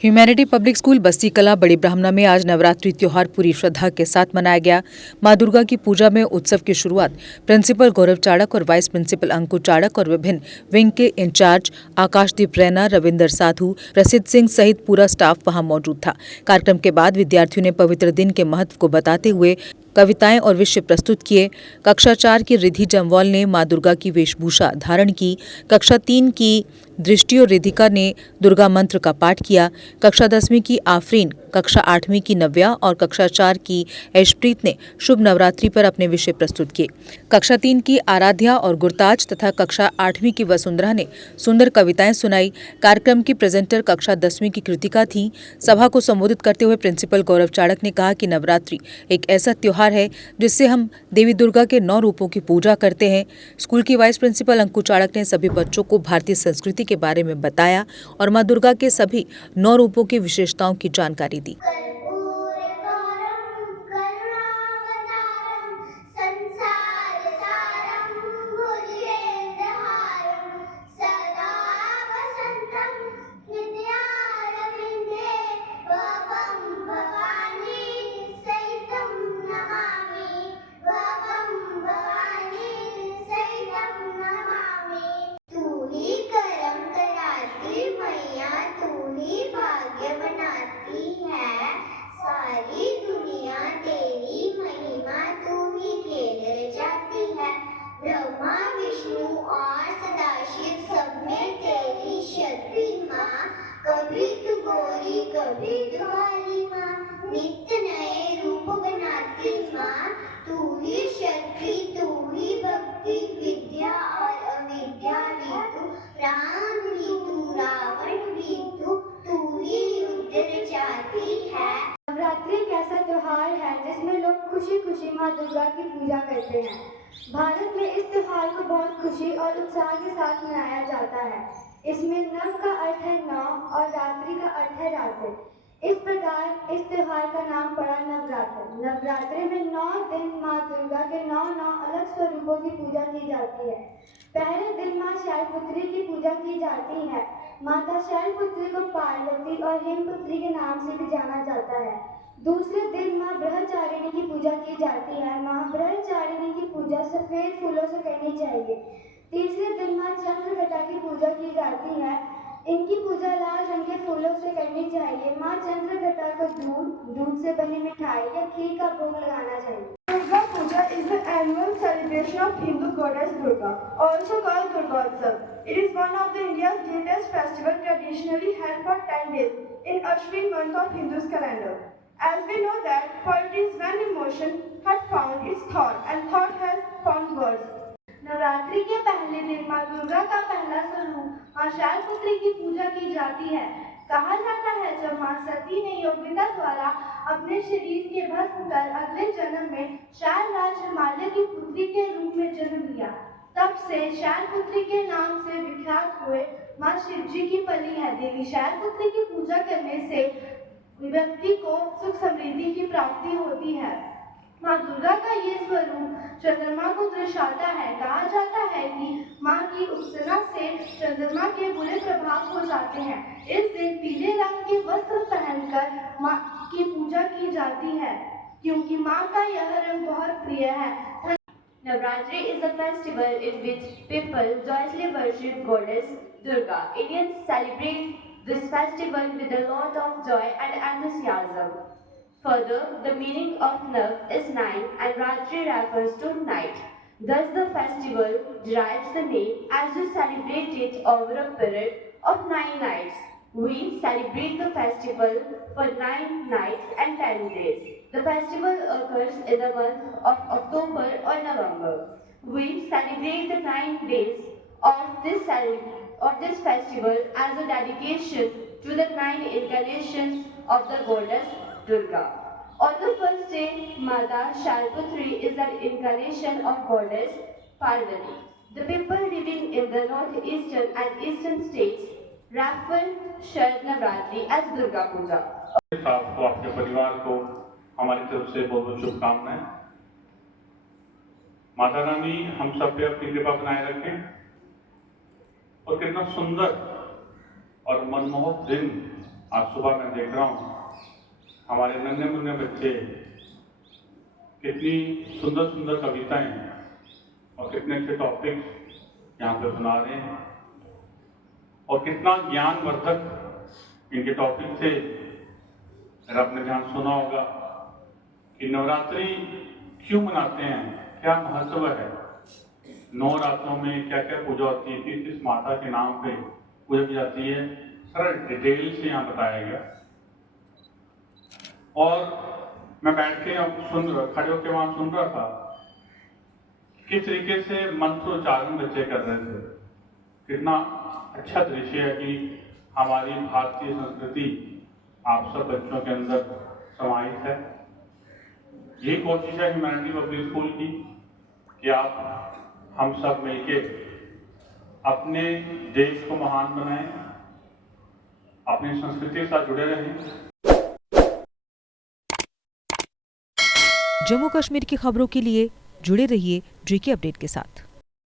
Humanity public school बस्ती कला बड़ी ब्राह्मणा में आज नवरात्रि त्योहार पूरी श्रद्धा के साथ मनाया गया। मां दुर्गा की पूजा में उत्सव की शुरुआत प्रिंसिपल गौरव चाड़क और वाइस प्रिंसिपल अंकुर चाड़क और विभिन्न विंग के इंचार्ज आकाशदीप रैना, रविंदर साधु, प्रसिद्ध सिंह सहित पूरा स्टाफ वहां मौजूद था। कार्यक्रम के बाद विद्यार्थियों ने पवित्र दिन के महत्व को बताते हुए कविताएं और विषय प्रस्तुत किए। कक्षा 4 की रिद्धि जम्वाल ने मां दुर्गा की वेशभूषा धारण की। कक्षा 3 की दृष्टि और रिधिका ने दुर्गा मंत्र का पाठ किया। कक्षा 10वीं की आफरीन, कक्षा 8वीं की नव्या और कक्षा 4 की ऐशप्रीत ने शुभ नवरात्रि पर अपने विषय प्रस्तुत किए। कक्षा 3 की आराध्या और गुरताज तथा कक्षा 8वीं की वसुंधरा ने सुंदर कविताएं सुनाई। कार्यक्रम की प्रेजेंटर कक्षा 10वीं की कृतिका थी। सभा को संबोधित करते हुए प्रिंसिपल गौरव चाड़क ने कहा कि नवरात्रि एक ऐसा त्योहार है जिससे हम देवी दुर्गा के 9 रूपों की पूजा करते हैं। स्कूल की वाइस प्रिंसिपल अंकुर चाड़क ने सभी बच्चों को भारतीय संस्कृति के बारे में बताया और मां दुर्गा के सभी 9 रूपों की विशेषताओं की जानकारी दी। ब्रह्मा विष्णु और सदाशिव सब में तेरी शक्ति माँ, कभी तू गोरी कभी तू काली माँ, नित्य नए रूप बनाती माँ, तू ही शक्ति तू ही भक्ति, विद्या और अविद्या भी तू, राम भी तू रावण भी तू ही युद्ध रचाती है। नवरात्रि एक ऐसा त्योहार है जिसमें लोग खुशी खुशी माँ दुर्गा की पूजा करते हैं। भारत में इस त्योहार को बहुत खुशी और उत्साह के साथ मनाया जाता है। इसमें नव का अर्थ है 9 और रात्रि का अर्थ है रात्रि। इस प्रकार इस त्योहार का नाम पड़ा नवरात्र। नवरात्रि में 9 दिन माँ दुर्गा के 9 अलग स्वरूपों की पूजा की जाती है। पहले दिन माँ शैलपुत्री की पूजा की जाती है। माता शैलपुत्री को पार्वती और हिमपुत्री के नाम से भी जाना जाता है। दूसरे दिन माँ ब्रह्मचारिणी की पूजा की जाती है। माँ ब्रह्मचारिणी की पूजा सफेद फूलों से करनी चाहिए। तीसरे दिन माँ चंद्रघटा की पूजा की जाती है। इनकी पूजा लाल रंग के फूलों से करनी चाहिए। माँ चंद्रघटा को दूध से बनी मिठाई या खीर का भोग लगाना चाहिए। Durga Puja is the annual celebration of Hindu goddess Durga, also called Durgotsav. It is one of India's greatest festivals, traditionally held for 10 days in Ashwin month of Hindu's calendar. As we know that poetry is when emotion had found its thought and thought has found words. Navratri के पहले दिन माँ दुर्गा का पहला स्वरूप माँ शैलपुत्री की पूजा की जाती है। कहा जाता है जब माँ सती ने योग्यता द्वारा अपने शरीर के भस्म कर अगले जन्म में शैलराज हिमालय की पुत्री के रूप में जन्म लिया, तब से शैलपुत्री के नाम से विख्यात हुए माँ शिवजी की पली है। देवी शैलपुत्री की पूजा करने से व्यक्ति को सुख समृद्धि की प्राप्ति होती है। माँ दुर्गा का ये स्वरूप चंद्रमा को दर्शाता है। कहा जाता है कि माँ की उपासना से चंद्रमा के बुरे प्रभाव हो जाते हैं। इस दिन पीले रंग के वस्त्र पहनकर माँ की पूजा की जाती है, क्योंकि माँ का यह रंग बहुत प्रिय है। Navratri is a festival in which people joyously worship goddess Durga. Indians celebrate this festival with a lot of joy and enthusiasm. Further, the meaning of Nav is 9 and Ratri refers to night. Thus, the festival derives the name as we celebrate it over a period of 9 nights. We celebrate the festival for 9 nights and 10 days. The festival occurs in the month of October or November. We celebrate the 9 days of this festival as a dedication to the 9 incarnations of the goddess Durga. On the first day, Mata Shalputri is an incarnation of goddess Parvati. The people living in the northeastern and eastern states refer Shad Navratri as Durga Puja. आपको, आपके परिवार को हमारी तरफ से बहुत बहुत शुभकामनाएं। माता रानी हम सब पे अपनी कृपा बनाए रखें और कितना सुंदर और मनमोहक दिन आज सुबह मैं देख रहा हूँ हमारे नन्हे मुन्ने बच्चे कितनी सुंदर सुंदर कविताएं और कितने अच्छे टॉपिक्स यहाँ पे सुना रहे हैं और कितना ज्ञानवर्धक इनके टॉपिक थे। अगर आपने ध्यान सुना होगा कि नवरात्रि क्यों मनाते हैं, क्या महत्व है, 9 रातों में क्या क्या पूजा होती है, किस माता के नाम पे पूजा की जाती है, सारा डिटेल से यहाँ बताया गया। और मैं बैठ के खड़े होकर वहां सुन रहा था किस तरीके से मंत्रोच्चारण बच्चे कर रहे थे। कितना अच्छा दृश्य है कि हमारी भारतीय संस्कृति आप सब बच्चों के अंदर समाहित है। यही कोशिश है ह्यूमैनिटी पब्लिक स्कूल की कि आप हम सब मिलके अपने देश को महान बनाएं, अपनी संस्कृति के साथ जुड़े रहें। जम्मू कश्मीर की खबरों के लिए जुड़े रहिए जीके अपडेट के साथ।